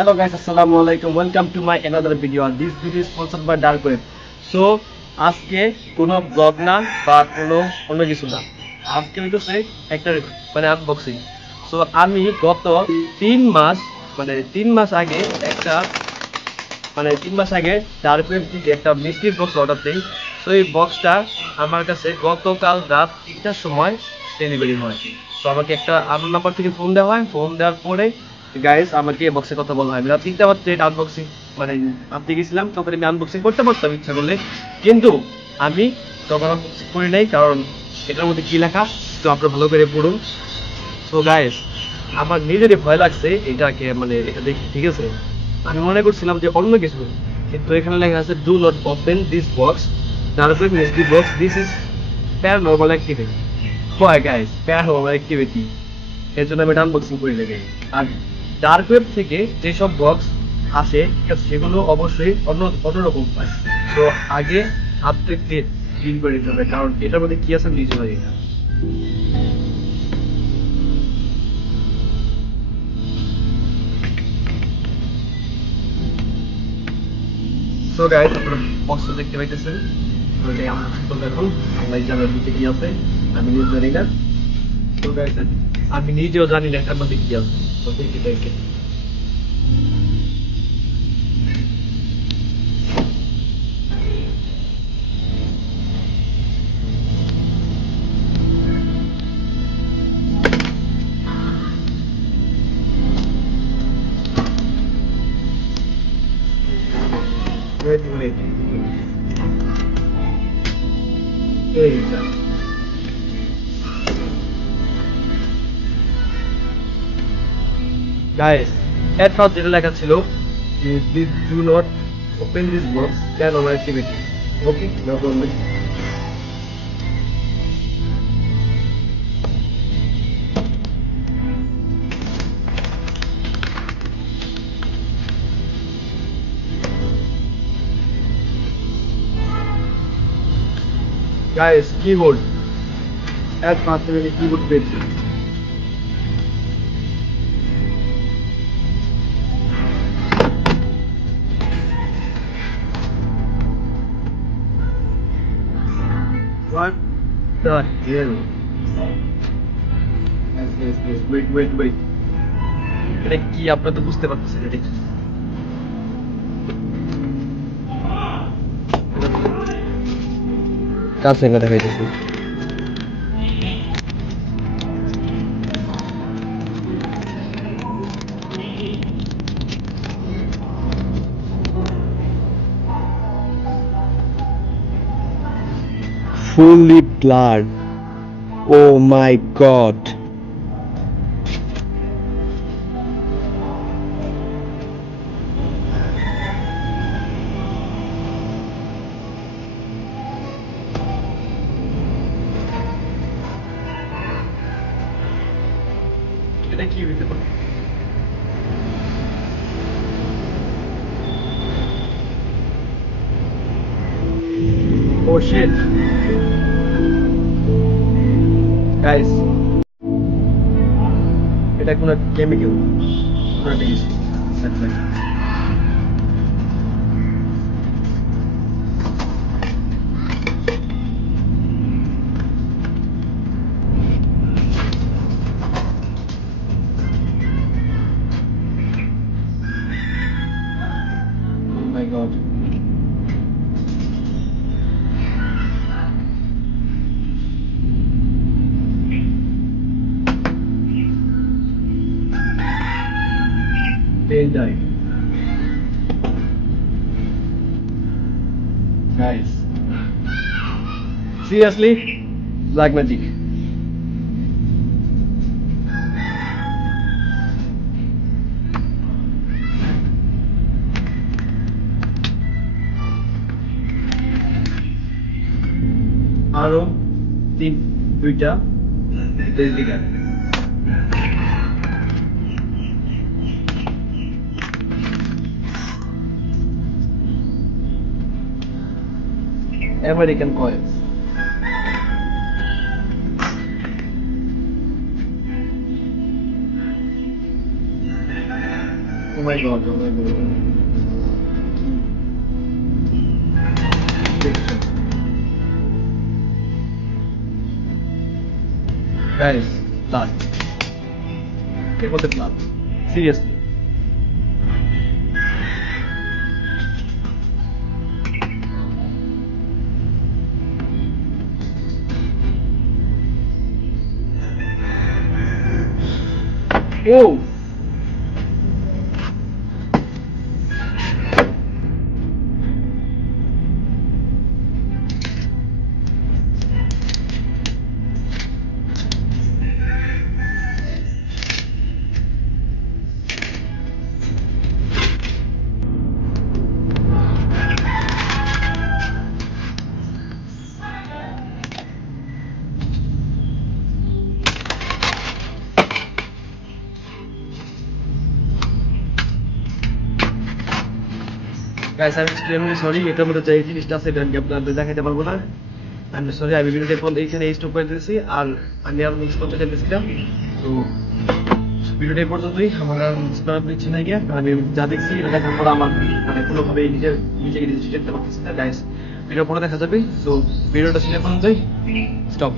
Hello guys, Assalamualaikum. Welcome to my another video. And this video is sponsored by Dark Web. So, আজকে কোনো ব্লগ না বা কোনো অন্য কিছু না। আজকে হইতেছে একটা আনবক্সিং। সো আমি গত 3 মাস আগে ডার্ক ওয়েব থেকে একটা মিষ্টির বক্স অর্ডার দিই। সো এই বক্সটা আমার কাছে গতকাল রাত 3টার সময় ডেলিভারি হয়। তো আমাকে একটা আননোন নাম্বার থেকে ফোন দেওয়া হয়। ফোন দেওয়ার পরে গাইস আমাকে বক্সের কথা বলা হয়। রাত 3টা বাজে আনবক্সিং আপনি গেছিলাম, তখন আমি আনবক্সিং করতে পারতাম ইচ্ছা করলে, কিন্তু আমি তখন আনবক্সিং করি নাই, কারণ এটার মধ্যে কি লেখা তো আপনারা ভালো করে পড়ুন। তো গাইস আমার নিজেরই ভয় লাগছে এটাকে, এটা দেখি, ঠিক আছে। আমি মনে করছিলাম যে অন্য কিছু, কিন্তু এখানে লেখা আছে do not open this box, dark mystery box, this is paranormal activity. হয় গাইস, প্যারানরমাল অ্যাক্টিভিটি, এর জন্য আমি এটা আনবক্সিং করে দেবে। আর ডার্ক ওয়েব থেকে যেসব বক্স আসে সেগুলো অবশ্যই অন্যরকম পায়। তো আগে আপডেট দিয়ে ক্লিন করে দিতে হবে, কারণ এটার মধ্যে কি আছে নিজে হয় এটা। সো গাইস, আপনারা বক্সটা দেখতে পাইতেছেন। দেখুন আল্লাহ জানার মধ্যে কি আছে, আমি নিজে জানি না। তো গাইস আমি নিজেও জানি না এটার মধ্যে কি আছে। তো দেখে wait. এইটা গাইস, এর ফার্স্ট যেটা লেখা ছিল do not open this box, can on activity. Okay, no problem. Guys, keyboard, এর ফার্স্ট থেকে কিবোর্ড পেয়েছি। What the hell? Yes. Wait. এটা কি আপনারা তো বুঝতে পারতেছেন এটা কি? কাছে এনে দেখাইতেছি। Fully blurred. Oh my god. এটা কি হইতে পারে? Oh shit. Guys, এটা কোনো chemical protein. Oh my god. They die. Guys, seriously, black magic. আরো দুইটা দিকে American coils. Oh my god, oh my god. Guys, blood. It was a blood. Seriously. Oh! Guys, I'm extremely sorry. এটার মধ্যে যে জিনিসটা আছে এটা আমি আপনাদের দেখাতে পারবো না। I'm sorry, আমি ভিডিওটা এখন এইখানে স্টপ করে দিয়েছি আর আমি আর মিক্স করতে চাইছিলাম। তো ভিডিওটা এই পর্যন্তই। আমার আর মিক্স করার ইচ্ছে নাই গিয়া। আমি যা দেখছি এটা দেখার পর আমার মানে কোনোভাবেই নিজেকে ডিসিশন নিতে পারতেছি না। গাইস, ভিডিও পরে দেখা যাবে। তো ভিডিওটা ছিল পর্যন্তই। স্টপ।